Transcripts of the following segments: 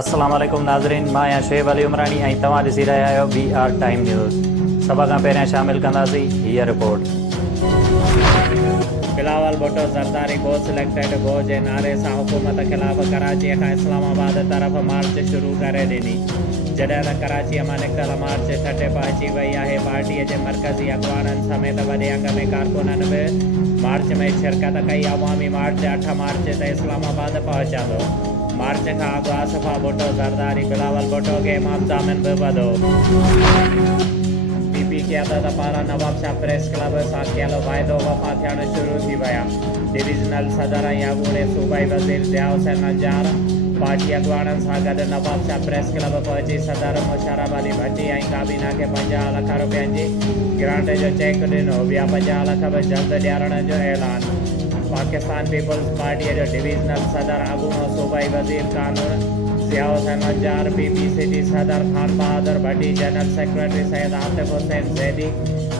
अस्सलाम वालेकुम नाज़रीन, मां आहियां शुएब अली उमरानी ऐं तव्हां ॾिसी रहिया आहियो BR टाइम न्यूज़। सभ खां पहिरियां शामिल कंदासीं हीअ रिपोर्ट। बिलावल भुट्टो ज़रदारी गो सिलेक्टेड गो जे नारे सां हुकूमत ख़िलाफ़ कराची खां इस्लामाबाद तरफ़ मार्च शुरू करे ॾिनी। जॾहिं त कराचीअ मां निकितल मार्च ठटे पहुची वई आहे। पार्टीअ जे मरकज़ी अॻवाननि समेत वॾे अंग में कारकुननि बि मार्च में शिरकत कई। अवामी मार्च 8 मार्च ते इस्लामाबाद पहुचंदो। मार्च खां अॻु आसिफा भुट्टो ज़रदारी बिलावल भुट्टो खे इमाम जामिन बि वधो। PP क़यादत पारां नवाब शाह प्रेस क्लब सां कयल वाइदो वफ़ा थियण शुरू थी विया। डिवीज़नल सदर ऐं अॻूणे सूबाई वज़ीर ज़िया हुसैन नजार पार्टी अॻवाननि सां गॾु नवाब शाह प्रेस क्लब पहुची सदर मुशर्रफ अली भट्टी ऐं काबीना खे 50 लख रुपयनि जी ग्रांट जो चेक ॾिनो। ॿिया 50 लख बि जल्द ॾियारण जो ऐलान। पाकिस्तान पीपल्स पार्टीअ जो डिवीज़नल सदर अॻूणो सूबाई वज़ीर कानून ज़िया हुसैन नजार, PPCT सदर Khan Bahadur Bhatti, general secretary Syed Atif Hussain Zaidi,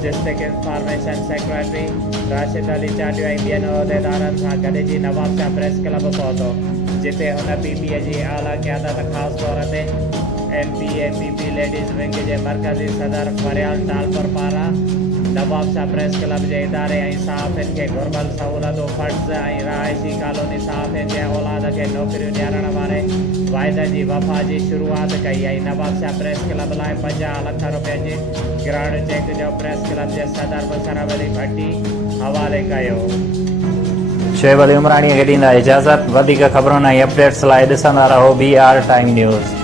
district information secretary Rashid Ali Chatiyo ऐं ॿियनि उहिदेदारनि सां गॾिजी नवाब शाह प्रेस क्लब पहुतो, जिते हुन PP जी आला क़यादत ख़ासि तौर ते MPAPP लेडीज़ विंग जे मरकज़ी सदर फरियाल टालपुर पारां नवाब शाह प्रेस क्लब जे इदारे ऐं सहाफ़ियुनि खे घुर्बल सहूलतूं फंड्स ऐं रहाइशी कॉलोनी सहाफ़ियुनि जे औलाद खे नौकरियूं ॾियण वारे वाइदे जी वफ़ा जी शुरूआत कई ऐं नवाब शाह प्रेस क्लब लाइ 50 लख रुपयनि जी ग्रांट चेक जो प्रेस क्लब जे सदर मुशर्रफ अली भट्टी हवाले कयो। शुएब अली उमरानी खे ॾींदा इजाज़त। वधीक ख़बरुनि ऐं अपडेट्स लाइ ॾिसंदा रहो BR टाइम न्यूज़।